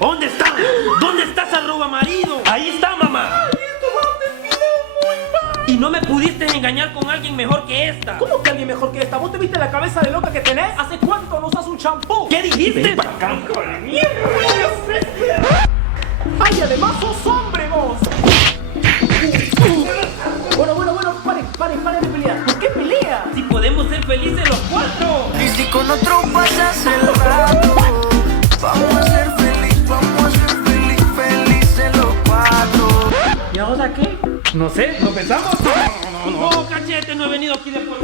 ¿Dónde está? ¿Dónde está esa roba marido? Ahí está, mamá. Ay, esto va a terminar muy mal. Y no me pudiste engañar con alguien mejor que esta. ¿Cómo que alguien mejor que esta? ¿Vos te viste la cabeza de loca que tenés? ¿Hace cuánto no usas un champú? ¿Qué dijiste? Ven para acá, hijo de la mierda. ¡Ay, además sos hombre vos! Bueno, paren de pelear. ¿Por qué pelea? Si podemos ser felices los cuatro. Y si con otro pasas el rato, vamos a ser felices los cuatro. ¿Y ahora qué? No sé, ¿lo pensamos? No, cachete, no he venido aquí de por